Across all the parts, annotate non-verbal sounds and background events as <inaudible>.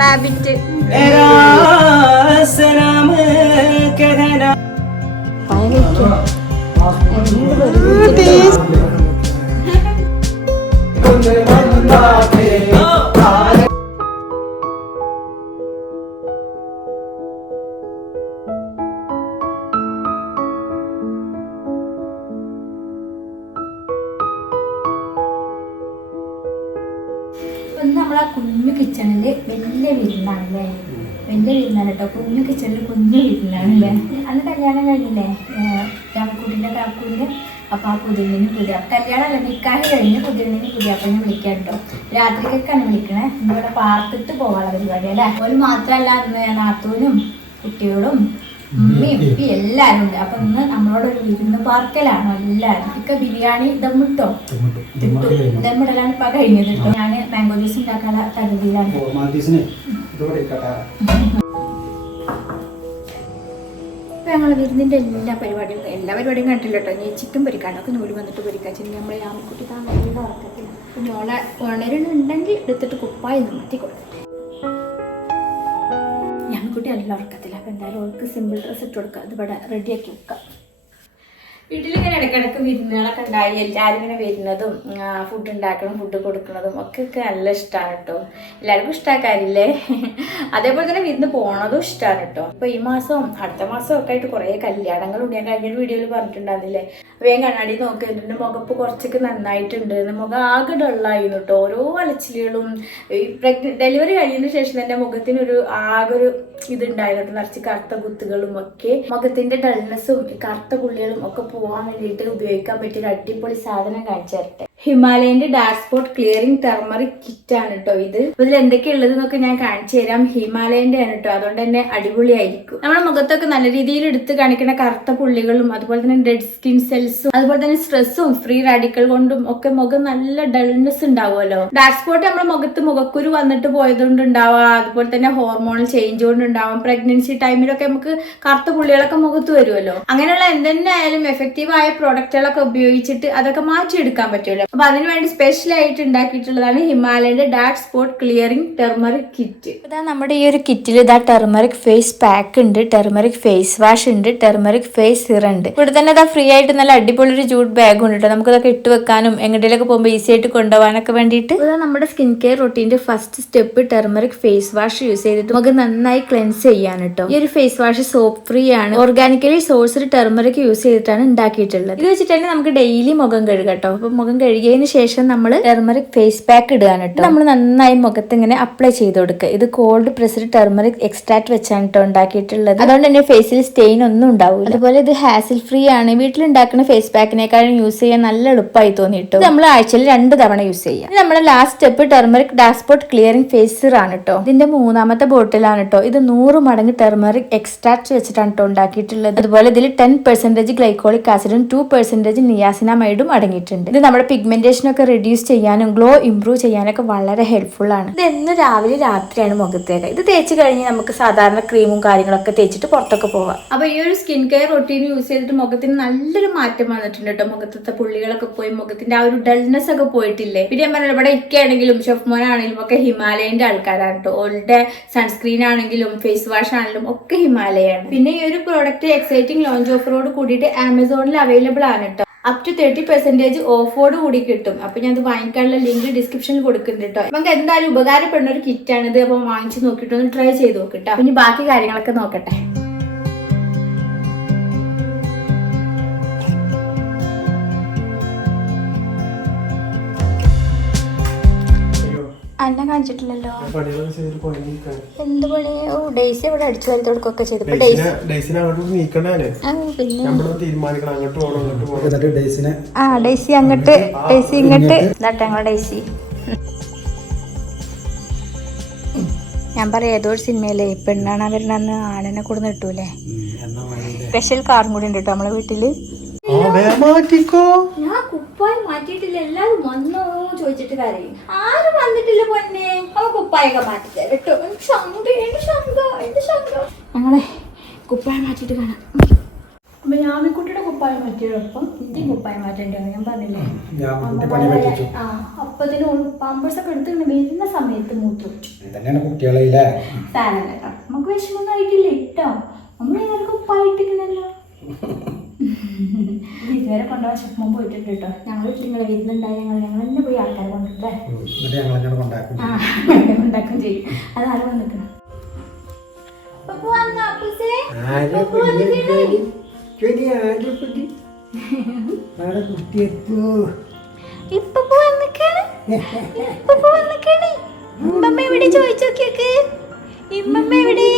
Rabbit तेरा വിരുന്നാണ് ചെറിയ കുഞ്ഞു കിച്ചണിൽ കുഞ്ഞു വിരുന്നാണല്ലേ അന്ന് കല്യാണം കഴിഞ്ഞില്ലേ? രാമക്കുട്ടിന്റെ കാക്കൂന്റെ അപ്പം ആ പുതിയണ്ണിന് പുതിയ കല്യാണമല്ല നിൽക്കാൻ കഴിഞ്ഞ് പുതിയണ്ണിന് പുതിയപ്പനെ വിളിക്കാം കേട്ടോ രാത്രിക്കൊക്കെയാണ് വിളിക്കണേ. ഇവിടെ പാർത്തിട്ട് പോകാനുള്ള പരിപാടി അല്ലേ? ഒരു മാത്രമല്ല അന്ന് നാത്തൂനും കുട്ടികളും ഉമ്മയും ഉപ്പി എല്ലാവരും ഉണ്ട്. അപ്പൊ ഇന്ന് നമ്മളോടൊരു വിരുന്ന് പാർക്കലാണ് എല്ലാവരും. ഇക്ക ബിരിയാണി ദമ്മിട്ടോ. ദമ്മിടലാണ് ഇപ്പൊ കഴിഞ്ഞത് കേട്ടോ ഞാൻ മാംഗോ ജ്യൂസ് ഉണ്ടാക്കാനുള്ള തകതിയിലാണ് ഇപ്പൊ ഞങ്ങൾ വിരുന്നിന്റെ എല്ലാ പരിപാടിയും എല്ലാ പരിപാടിയും കണ്ടില്ല കേട്ടോ. ഞാൻ ചിക്കൻ പൊരിക്കാണ്ടൊക്കെ നൂൽ വന്നിട്ട് പൊരിക്കാൻ നമ്മൾ ആമക്കുട്ടി നല്ല ഉറക്കത്തില്ല പിന്നെ ഞങ്ങളെ ഉണരുന്നുണ്ടെങ്കിൽ എടുത്തിട്ട് കുപ്പായി മാറ്റി കൊടുക്കും. ഞാൻകുട്ടി അല്ല ഉറക്കത്തില്ല അപ്പം എന്തായാലും അവർക്ക് സിമ്പിൾ ഡ്രസ്സ് ഇട്ട് കൊടുക്കുക അത് റെഡിയാക്കി റെഡിയാക്കി വെക്കാം വീട്ടിലിങ്ങനെ ഇടയ്ക്കിടയ്ക്ക് വിരുന്നുകളൊക്കെ ഉണ്ടായി. എല്ലാവരും ഇങ്ങനെ വരുന്നതും ഫുഡ് ഉണ്ടാക്കണം ഫുഡ് കൊടുക്കുന്നതും ഒക്കെ നല്ല ഇഷ്ടമാണ് കേട്ടോ. എല്ലാവർക്കും ഇഷ്ടമാക്കാറില്ലേ <laughs> അതേപോലെ തന്നെ വിരുന്ന് പോണതും ഇഷ്ടമാണ് കേട്ടോ. ഇപ്പൊ ഈ മാസം അടുത്ത മാസം ഒക്കെ ആയിട്ട് കുറേ കല്യാണങ്ങളുണ്ട് ഞാൻ കഴിഞ്ഞ വീഡിയോയിൽ പറഞ്ഞിട്ടുണ്ടായിരുന്നില്ലേ? വേഗം കണ്ണാടി നോക്കി. എന്റെ മുഖപ്പ് കുറച്ചൊക്കെ നന്നായിട്ടുണ്ട്. മുഖം ആകെ ഡള്ളായിരുന്നു കേട്ടോ. ഓരോ അലച്ചിലുകളും ഈ പ്രഗ്ന ഡെലിവറി കഴിഞ്ഞതിന് ശേഷം തന്നെ മുഖത്തിനൊരു ആകെ ഒരു ഇതുണ്ടായിരുന്നു നിറച്ച് കറുത്ത കുത്തുകളും ഒക്കെ മുഖത്തിന്റെ ഡൾനെസ്സും കറുത്ത പുള്ളികളും ഒക്കെ പോവാൻ വേണ്ടിയിട്ട് ഉപയോഗിക്കാൻ പറ്റിയ ഒരു അടിപൊളി സാധനം കാണിച്ചു തരട്ടെ. ഹിമാലയന്റെ ഡാഷ്ബോർഡ് ക്ലിയറിംഗ് ടെർമറിക് കിറ്റ് ആണ് കേട്ടോ ഇത്. ഇതിൽ എന്തൊക്കെയാ ഉള്ളത് എന്നൊക്കെ ഞാൻ കാണിച്ചു തരാം. ഹിമാലയന്റെ ആണ് കേട്ടോ അതുകൊണ്ട് തന്നെ അടിപൊളിയായിരിക്കും. നമ്മുടെ മുഖത്തൊക്കെ നല്ല രീതിയിൽ എടുത്ത് കാണിക്കുന്ന കറുത്ത പുള്ളികളും അതുപോലെ തന്നെ ഡെഡ് സ്കിൻ സെൽസും അതുപോലെ തന്നെ സ്ട്രെസ്സും ഫ്രീ റാഡിക്കൽ കൊണ്ടും ഒക്കെ മുഖം നല്ല ഡൾനെസ് ഉണ്ടാവുമല്ലോ. ഡാഷ്ബോർഡ് നമ്മുടെ മുഖത്ത് മുഖക്കുരു വന്നിട്ട് പോയതുകൊണ്ട് ഉണ്ടാവാം അതുപോലെ തന്നെ ഹോർമോണൽ ചേഞ്ച് കൊണ്ട് ഉണ്ടാവാം പ്രഗ്നൻസി ടൈമിലൊക്കെ നമുക്ക് കറുത്ത പുള്ളികളൊക്കെ മുഖത്ത് വരുമല്ലോ. അങ്ങനെയുള്ള എന്തെന്നെ ആയാലും എഫക്റ്റീവ് ആയ പ്രോഡക്റ്റുകളൊക്കെ ഉപയോഗിച്ചിട്ട് അതൊക്കെ മാറ്റിയെടുക്കാൻ പറ്റുമല്ലോ. അപ്പൊ അതിനുവേണ്ടി സ്പെഷ്യൽ ആയിട്ട് ഉണ്ടാക്കിയിട്ടുള്ളതാണ് ഹിമാലയന്റെ dark spot clearing turmeric kit ഇതാ നമ്മുടെ ഈ ഒരു കിറ്റിൽ ഇതാ ടെർമറിക് ഫേസ് പാക്ക് ഉണ്ട് ടെർമറിക് ഫേസ് വാഷ് ഉണ്ട് ടെർമറിക് ഫേസ് സിറ ഉണ്ട്. ഇവിടെ തന്നെ ഇതാ ഫ്രീ ആയിട്ട് നല്ല അടിപൊളി ഒരു ജൂട്ട് ബാഗ് ഉണ്ട് കേട്ടോ നമുക്ക് ഇതൊക്കെ ഇട്ട് വെക്കാനും എങ്ങോട്ടേലൊക്കെ പോകുമ്പോൾ ഈസി ആയിട്ട് കൊണ്ടുപോകാനൊക്കെ വേണ്ടിയിട്ട്. ഇതാ നമ്മുടെ skin care റൊട്ടീന്റെ first step turmeric face wash use ചെയ്തിട്ട് നമുക്ക് നന്നായി ക്ലെൻസ് ചെയ്യാൻ കേട്ടോ ഈ ഒരു ഫേസ് വാഷ് സോപ്പ് ഫ്രീ ആണ്. ഓർഗാനിക്കലി സോഴ്സ്ഡ് ടെർമറിക് യൂസ് ചെയ്തിട്ടാണ് ഉണ്ടാക്കിയിട്ടുള്ളത്. ഇത് വെച്ചിട്ട് നമുക്ക് ഡെയിലി മുഖം കഴുകാം കേട്ടോ അപ്പൊ മുഖം കഴുകിയതിന് ശേഷം നമ്മൾ ടെർമറിക് ഫേസ് പാക്ക് ഇടുകയാണ് കേട്ടോ നമ്മൾ നന്നായി മുഖത്ത് ഇങ്ങനെ അപ്ലൈ ചെയ്ത് കൊടുക്കുക. ഇത് കോൾഡ് പ്രസ്ഡ് ടെർമറിക് എക്സ്ട്രാക്ട് വെച്ചാണ് കേട്ടോ ഉണ്ടാക്കിയിട്ടുള്ളത്. അതുകൊണ്ട് തന്നെ ഫേസിൽ സ്റ്റെയിൻ ഒന്നും ഉണ്ടാവില്ല അതുപോലെ ഇത് ഹാസിൽ ഫ്രീ ആണ്. വീട്ടിലുണ്ടാക്കുന്ന ഫേസ് പാക്കിനേക്കാളും യൂസ് ചെയ്യാൻ നല്ല എളുപ്പമായി തോന്നിയിട്ടു. നമ്മൾ ആഴ്ചയിൽ രണ്ട് തവണ യൂസ് ചെയ്യാം. നമ്മുടെ last step turmeric dark spot clearing phasor ആണ് കേട്ടോ ഇതിന്റെ മൂന്നാമത്തെ ബോട്ടിലാണ് കേട്ടോ ഇത് നൂറ് മടങ്ങ് ടെർമറിക് എക്സ്ട്രാക്ട് വെച്ചിട്ടാണ് കേട്ടോ ഉണ്ടാക്കിയിട്ടുള്ളത്. അതുപോലെ ഇതിൽ ടെൻ പെർസെന്റേജ് ഗ്ലൈക്കോളിക് ആസിഡും ടു പെർസെന്റേജ് നിയാസിനമൈഡും അടങ്ങിയിട്ടുണ്ട്. ഇത് നമ്മുടെ പിഗ്മെന്റേഷൻ ഒക്കെ റെഡ്യൂസ് ചെയ്യാനും ഗ്ലോ ഇംപ്രൂവ് ചെയ്യാനൊക്കെ വളരെ ഹെൽപ്ഫുൾ ആണ്. ഇത് എന്ന് രാവിലെ രാത്രിയാണ് മുഖത്തേക്ക്. ഇത് തേച്ച് കഴിഞ്ഞ് നമുക്ക് സാധാരണ ക്രീമും കാര്യങ്ങളൊക്കെ തേച്ചിട്ട് പുറത്തൊക്കെ പോവാം. അപ്പൊ ഈ ഒരു സ്കിൻ കെയർ റൊട്ടീൻ യൂസ് ചെയ്തിട്ട് മുഖത്തിന് നല്ലൊരു മാറ്റം വന്നിട്ടുണ്ട് കേട്ടോ. മുഖത്തെ പുള്ളികളൊക്കെ പോയി മുഖത്തിന്റെ ആ ഒരു ഡൾനെസ് ഒക്കെ പോയിട്ടില്ലേ? പിന്നെ ഞാൻ പറഞ്ഞു ഇവിടെ ഇക്കാണെങ്കിലും ഷെഫ്മോൻ മോനാണെങ്കിലും ഒക്കെ ഹിമാലയന്റെ ആൾക്കാരാണ് കേട്ടോ. ഓൾഡ് സൺസ്ക്രീൻ ആണെങ്കിലും ഫേസ് വാഷ് ആണെങ്കിലും ഒക്കെ ഹിമാലയാണ്. പിന്നെ ഈ ഒരു പ്രോഡക്റ്റ് എക്സൈറ്റിംഗ് ലോഞ്ച് ഓഫറോട് കൂടിയിട്ട് ആമസോണിൽ അവൈലബിൾ ആണ് കേട്ടോ. അപ് ടു തേർട്ടി പെർസെന്റേജ് ഓഫോട് കൂടി കിട്ടും. അപ്പൊ ഞാൻ അത് വാങ്ങിക്കാനുള്ള ലിങ്ക് ഡിസ്ക്രിപ്ഷനിൽ കൊടുക്കുന്നുണ്ട് കേട്ടോ നമുക്ക് എന്തായാലും ഉപകാരപ്പെടുന്ന ഒരു കിറ്റാണ് ഇത് അപ്പൊ വാങ്ങിച്ചു നോക്കിയിട്ടൊന്ന് ട്രൈ ചെയ്ത് നോക്കിട്ടോ ഇനി ബാക്കി കാര്യങ്ങളൊക്കെ നോക്കട്ടെ. അന്നെ കാണിച്ചിട്ടില്ലല്ലോ. എന്ത് പണി? ഓ ഡേയ്സി ഇവിടെ അടിച്ചു വരി കൊടുക്കൊക്കെ ചെയ്തു. പിന്നെ? ആ ഡേയ്സി അങ്ങോട്ട് ഡേയ്സി ഇങ്ങോട്ട്. ഇതാട്ടെ ഞങ്ങളെ ഡേയ്സി. ഞാൻ പറയാം ഏതോ ഒരു സിനിമയിലെ പെണ്ണാണ് വരണെന്ന് ആണിനെ കൂടെ നിട്ടൂലേ? സ്പെഷ്യൽ കാറും കൂടി ഉണ്ട് കേട്ടോ നമ്മളെ വീട്ടിൽ. മാറ്റിക്കോ. ഞാൻ കുപ്പായി മാറ്റിയിട്ടില്ല. എല്ലാരും വന്നോ. ചോദിച്ചിട്ട് കാര്യം ആരും വന്നിട്ടില്ല പൊന്നെ. അവ കുപ്പായൊക്കെ മാറ്റിത്തരാം കേട്ടോ. എനിക്ക് ശങ്ക എന്റെ ശങ്ക എന്റെ ശങ്ക ഞങ്ങളെ കുപ്പായം മാറ്റിട്ട് കാണാം. അപ്പൊ ഞാമിക്കുട്ടിയുടെ കുപ്പായം മാറ്റിയതൊപ്പം ഇന്ത്യയും കുപ്പായം മാറ്റേണ്ടി വന്നു ഞാൻ പറഞ്ഞില്ലേ? ഞാൻ അപ്പൊ ആ അപ്പത്തിന് പാമ്പേഴ്സ് ഒക്കെ എടുത്തിട്ട് വരുന്ന സമയത്ത് മൂത്തു കുട്ടികളെ നമുക്ക് വിഷമൊന്നും ആയിട്ടില്ല. ഇട്ടോ. നമ്മൾ കുപ്പായിട്ടില്ലല്ലോ <laughs> ഇതുവരെ കൊണ്ടുപോകാൻ ശക്മം പോയിട്ടുണ്ട് കേട്ടോ. ഞങ്ങൾ നിങ്ങളെ വരുന്നുണ്ടായി. ഞങ്ങൾ ഞങ്ങൾ തന്നെ പോയി ആൾക്കാരെ കൊണ്ടിട്ടേ കൊണ്ടാക്കും ആ ഉണ്ടാക്കും ചെയ്യും. അതാണ് വന്നിക്കണം വന്നിക്കാണ്. ഇമ്മമ്മ എവിടെ? ചോദിച്ചു നോക്കിയൊക്കെ. ഇമ്മമ്മ എവിടെ?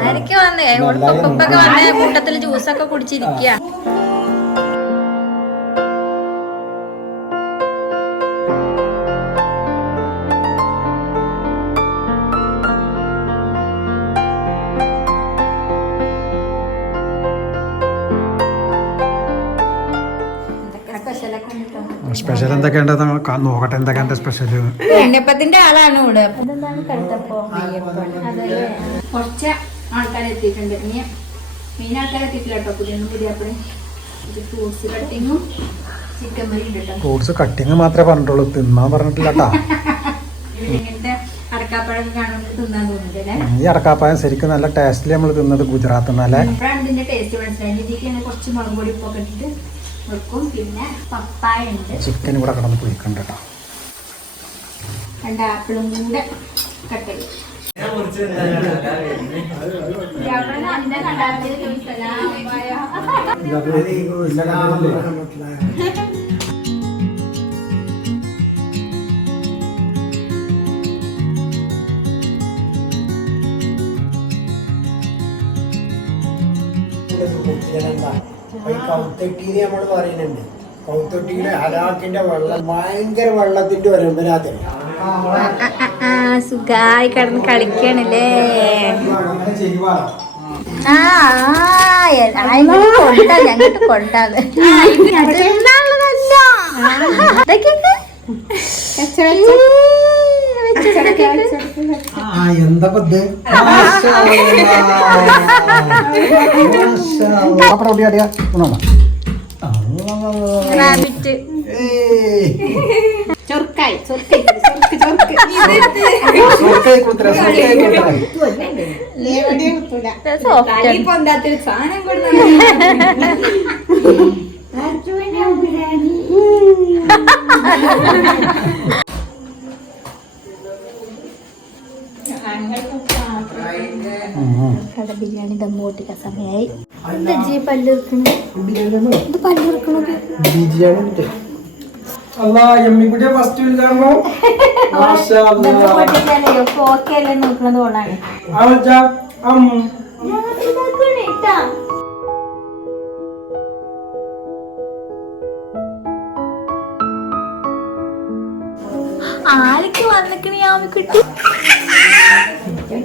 ആരൊക്കെ വന്നേ? കൂട്ടത്തിൽ ജ്യൂസൊക്കെ കുടിച്ചിരിക്കുക സ്പെഷ്യൽ എന്തൊക്കെയുണ്ട്? നോക്കട്ടെ എന്തൊക്കെയുണ്ട് സ്പെഷ്യൽ എണ്ണപ്പത്തിന്റെ ആളാണ് ഇവിടെ. കുറച്ച് ആൾക്കാരെ എത്തിയിട്ടുണ്ട്. ഇനി മെയിൻ ആൾക്കാരെ എത്തിയിട്ടില്ല കേട്ടോ. പുതിയ ഫ്രൂട്ട്സ് കട്ടിങ്ങും ചിക്കൻ മരി ഉണ്ട് ഫ്രൂട്ട്സ് കട്ടിങ് മാത്രമേ പറഞ്ഞിട്ടുള്ളൂ. തിന്നാൻ പറഞ്ഞിട്ടില്ല കേട്ടാ. ഈ അടക്കാപ്പഴം അടക്കാപ്പായം ശരിക്കും നല്ല ടേസ്റ്റിൽ നമ്മൾ തിന്നത് ഗുജറാത്ത് ടേസ്റ്റ് മനസ്സിലായി കുറച്ച് മുളക് പൊടി ഇട്ടിട്ട് വെക്കും. പിന്നെ പപ്പായ ഉണ്ട് ചിക്കൻ ഇവിടെ കിടന്ന് പൊരിക്കണ്ട കേട്ടോ. രണ്ട് ആപ്പിളും കൂടെ കട്ട് ചെയ്യും. കൗത്തൊട്ടിന്ന് നമ്മൾ പറയുന്നുണ്ട്. കൗത്തൊട്ടിയിലെ ഹലാക്കിന്റെ വെള്ളം ഭയങ്കര വെള്ളത്തിന്റെ വരമ്പരാതെ സുഖായി കിടന്ന് കളിക്കണല്ലേ? ആ കൊണ്ടാ ഞങ്ങട്ട് കൊണ്ടാണ്. ഇതൊക്കെ ആ എന്താ ഇത് റാബിറ്റ്. ചൊർക്കായി ചൊർക്കായി ചൊർക്ക് ചൊർക്ക്. <laughs> കട ബിരിയാണി ദമ്മ് പൊട്ടിക്കാൻ സമയമായി എന്താ ജി പല്ലെടുക്കണത് ഇത് <laughs> ദമ്മ് പൊട്ടിക്കാനേ ഓക്കെ നോക്കണത് കൊണ്ടാണ് അം. ആർക്ക് വന്നിക്കണ യാമിക്കുട്ടി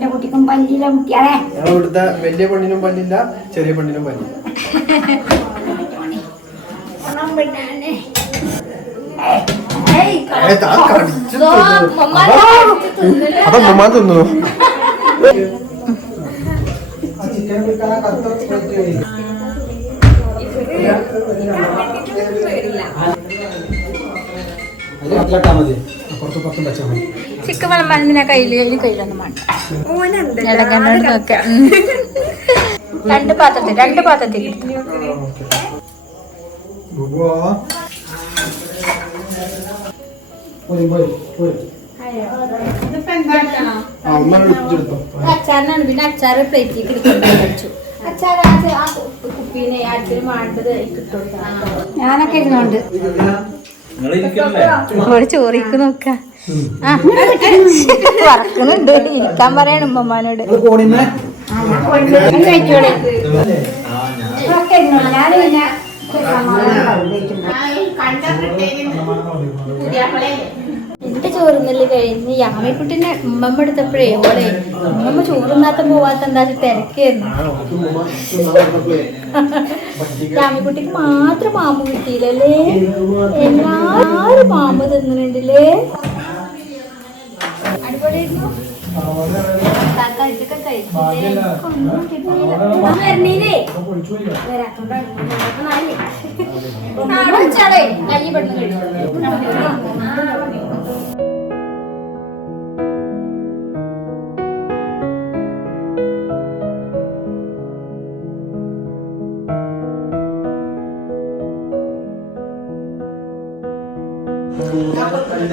എന്റെ കുട്ടിക്കും പല്ലില്ല കുട്ടിയാളെ ഇവിടുത്തെ വലിയ പെണ്ണിനും പല്ലില്ല ചെറിയ പെണ്ണിനും പല്ലില്ല. തിന്നു. മതി അപ്പുറത്ത് പുറത്തും വെച്ചാൽ മതി. ചിക്കൻ വിളമ്പാൻ കയ്യിൽ കയ്യിൽ കയ്യിലൊന്നും വേണ്ട. നോക്കാം രണ്ട് പാത്രത്തിൽ രണ്ട് പാത്രത്തിൽ. അച്ചാറിനാണ്. പിന്നെ അച്ചാറ് പ്ലേറ്റിലേക്ക് അച്ചാർ ആ കുപ്പീനെ അച്ഛന് വേണ്ടത് കിട്ടും ഞാനൊക്കെ ഇരുന്നോണ്ട്. ഒരു ചോറിക്ക് നോക്ക. വറക്കണുണ്ട്. ഇരിക്കാൻ പറയണം ഉമ്മമാനോട്. കോണിന്ന് എന്റെ ചോറുന്നൽ കഴിഞ്ഞ് യാമിക്കുട്ടിനെ ഉമ്മമ്മ എടുത്തപ്പോഴേ ഓളെ ഉമ്മമ്മ ചോറുന്നാത്ത പോവാത്ത എന്താ തിരക്കായിരുന്നു <laughs> യാമിക്കുട്ടിക്ക് മാത്രം പാമ്പ് കിട്ടിയില്ലല്ലേ? എല്ലാരും പാമ്പ് തിന്നുന്നുണ്ടല്ലേ? അടിപൊളിയായിരുന്നു. കൈ പെട്ടെന്ന്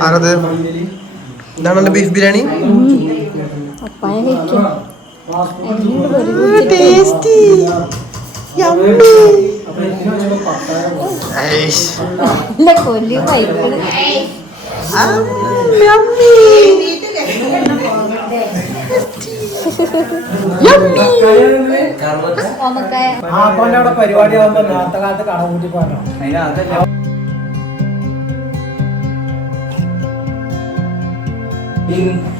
ആരത്? ഇതാണല്ലോ ബീഫ് ബിരിയാണി. ടേസ്റ്റി കൊല്ലി പരിപാടി ആവുമ്പോ നേരത്തെ കാലത്ത് കട കൂട്ടി പോകണം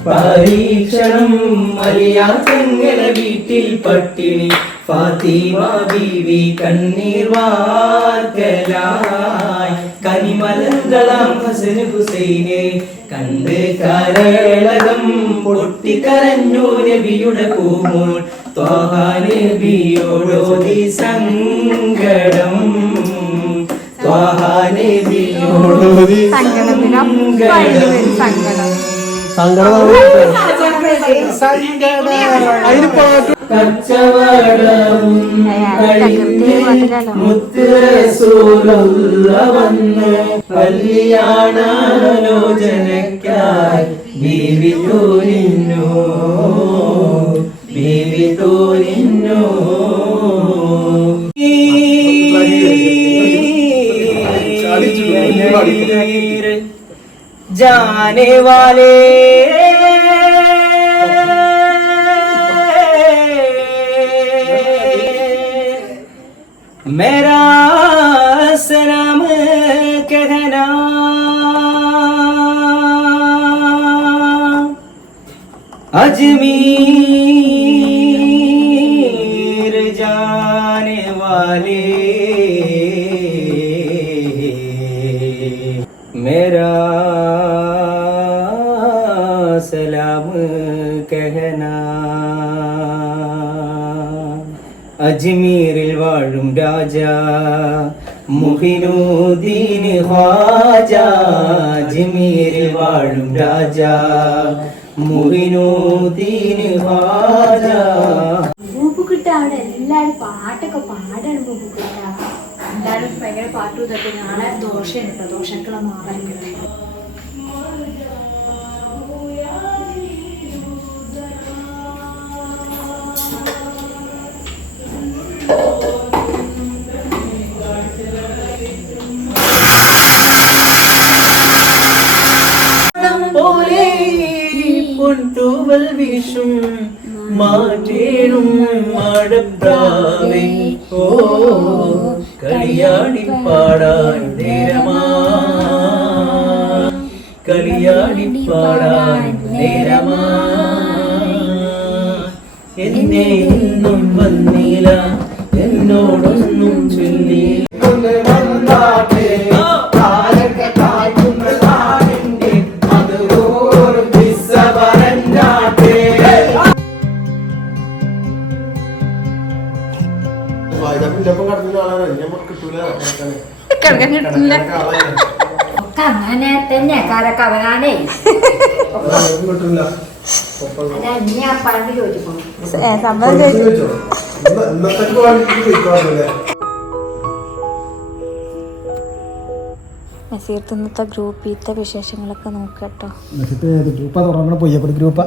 പരീക്ഷണം മരിയാത്തങ്ങനെ വീട്ടിൽ പട്ടിണി. ഫാത്തിമ ബീവി കണ്ണീർ വാർക്കലായി. കനിമലങ്ങളാം ഹസൻ ഹുസൈനെ കണ്ട് കരളകം പൊട്ടിക്കരഞ്ഞു നബിയുടെ പൂമോൾ ത്വാഹ നബിയോടോതി സങ്കടം. ത്വാഹ നബിയോടോതി സങ്കടം കച്ചവടം മുത്തുറസൂലുള്ള വന്ന് കല്യാണാലോചനയ്ക്കായി ബീവി തോരിഞ്ഞു ബീവി തോരിഞ്ഞു जाने वाले जाने वाले मेरा सलाम कहना അജ്മീരിൽ വാഴും രാജ മുഹിനുദ്ദീൻ ഖ്വാജ അജ്മീരിൽ വാഴും രാജ മുഹിനുദ്ദീൻ ഖ്വാജ ബൂബുക്കിട്ട അവിടെ എല്ലാരും പാട്ടൊക്കെ പാടാണ് ബൂബുക്കിട്ട എന്തായാലും ഭയങ്കര പാട്ട് ഇതൊക്കെ നാളെ ദോശയാണ് കേട്ടോ ദോശക്കുള്ള മാവായിരിക്കട്ടെ മാറ്റേറും മഴപ്രാവേ ഓ കളിയാടി പാടാൻ നേരമാ. കളിയാടി പാടാൻ നേരമാ. എന്നെ ഇന്നും വന്നില്ല എന്നോടൊന്നും ചൊല്ലിയില്ല ചോദിച്ചു? ഇന്നത്തേക്ക് അവനാണേ ചോദിക്കാറില്ലേ നസീർത്ത് ഇന്നത്തെ ഗ്രൂപ്പിലത്തെ വിശേഷങ്ങളൊക്കെ നോക്കട്ടോ ഗ്രൂപ്പാ? തുറങ്ങണ പൊയ്യപ്പടി ഗ്രൂപ്പാ?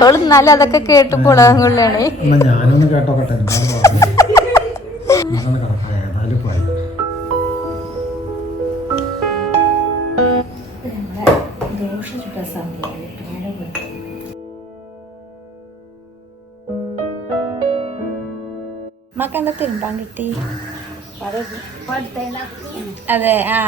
അവൾ എന്നാലും അതൊക്കെ കേട്ട് പുളകൊള്ളാണേ എന്നാ ഞാനൊന്ന് കേട്ടോക്കട്ടെ. എന്താണ് പാടുന്നത് അതാണ് കറക്റ്റ് ഏതായാലും പോയി ഗൈസ് ദോശ ചുട്ട തിരുമ്പാൻ കിട്ടി അതെ ആ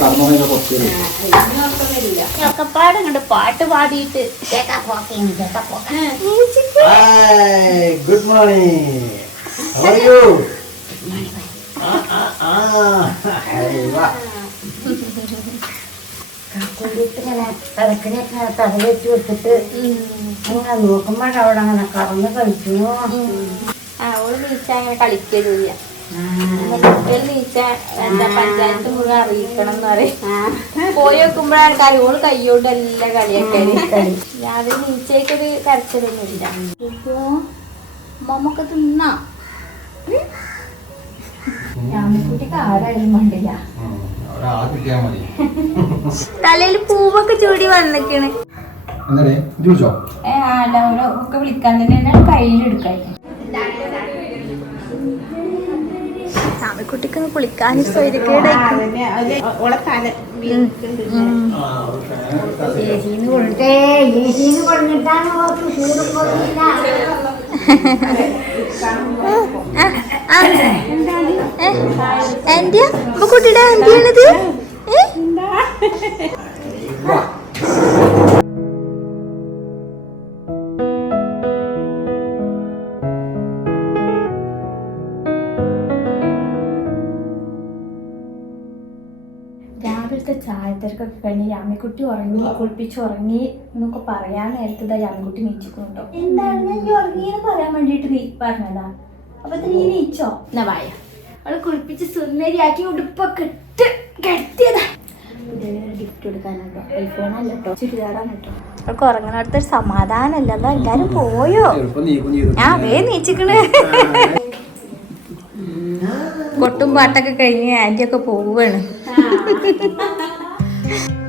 വന്നോ ഒക്കെപ്പാട് കണ്ട് പാട്ട് പാടിയിട്ട്. Good morning how are you ഇങ്ങനെ തിരക്കിനൊക്കെ തലവെച്ച് വെച്ചിട്ട് അങ്ങനെ നോക്കുമ്പോഴവിടെ അങ്ങനെ കറന്ന് കളിക്കുന്നു. ആ ഓൾ അങ്ങനെ കളിക്കുക പഞ്ചായത്ത് മുഴുവൻ അറിയിക്കണം എന്ന് പറയും പോയി വെക്കുമ്പോഴാണ് കളി ഓൾ കയ്യോണ്ട് എല്ലാം കളിയൊക്കെ രാവിലെ നീച്ചയ്ക്കൊരു കരച്ചിലൊന്നുമില്ല. ഇപ്പോ മമ്മൊക്കെ തിന്നാ. രാമക്കുട്ടിക്ക് ആരായാലും തലയിൽ പൂവൊക്കെ ചൂടി വന്നിക്കണ് ഒക്കെ വിളിക്കാൻ തന്നെ കയ്യിലെടുക്കാൻ കൊള്ളില്ല എന്റെ ഇപ്പൊ കുട്ടിയുടെ ആന്റിയാണിത്? രാവിലത്തെ ചായത്തിരക്കൊക്കെ കഴിഞ്ഞ് രാമിക്കുട്ടി ഉറങ്ങി കുളിപ്പിച്ച് ഉറങ്ങി എന്നൊക്കെ പറയാൻ നേരത്തെ രാമിക്കുട്ടി നീച്ചിക്കുന്നുണ്ടോ എന്താണ്? ഞാൻ ഉറങ്ങിയെന്ന് പറയാൻ വേണ്ടിയിട്ട് നീ പറഞ്ഞതാ. അപ്പൊ നീ നീച്ചോ? എന്നാ വായ. അവൾ കുളിപ്പിച്ച് സുന്ദരിയാക്കി ഉടുപ്പൊക്കെ ഇട്ട് കെട്ടിയതാ ഗിഫ്റ്റ് കൊടുക്കാനാട്ടോ. കേട്ടോ ചുരിദാറാണ് കേട്ടോ. അവൾക്ക് ഉറങ്ങുന്നിടത്ത് ഒരു സമാധാനമല്ല. എന്നാ എല്ലാരും പോയോ? ആ വേ നീച്ചിക്കണ്. കൊട്ടും പാട്ടൊക്കെ കഴിഞ്ഞ് ആന്റി ഒക്കെ thank you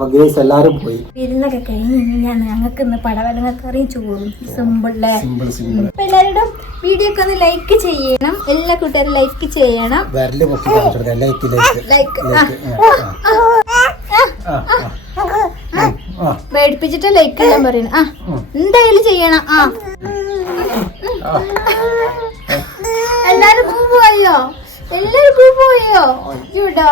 അപ്പൊ ഗേസ് എല്ലാരും പോയി. വിരുന്നൊക്കെ കഴിഞ്ഞ് ഞാൻ ഞങ്ങൾക്ക് ഇന്ന് പടവലങ്ങക്കറിയും ചോറും സിമ്പിളേ. അപ്പൊ എല്ലാവരും വീഡിയോ ഒക്കെ ഒന്ന് ലൈക്ക് ചെയ്യണം. എല്ലാ കൂട്ടുകാരും ലൈക്ക് ചെയ്യണം. വിരൽ പൊക്കി കാണിച്ചെടുക്കാം. ലൈക്ക് ലൈക്ക് പേടിപ്പിച്ചിട്ട് ലൈക്ക് ചെയ്യാൻ പറയുന്നു ആ എന്തായാലും ചെയ്യണം. ആ. എല്ലാരും പോയോ? എല്ലാരും പോയോ? ചൂടാ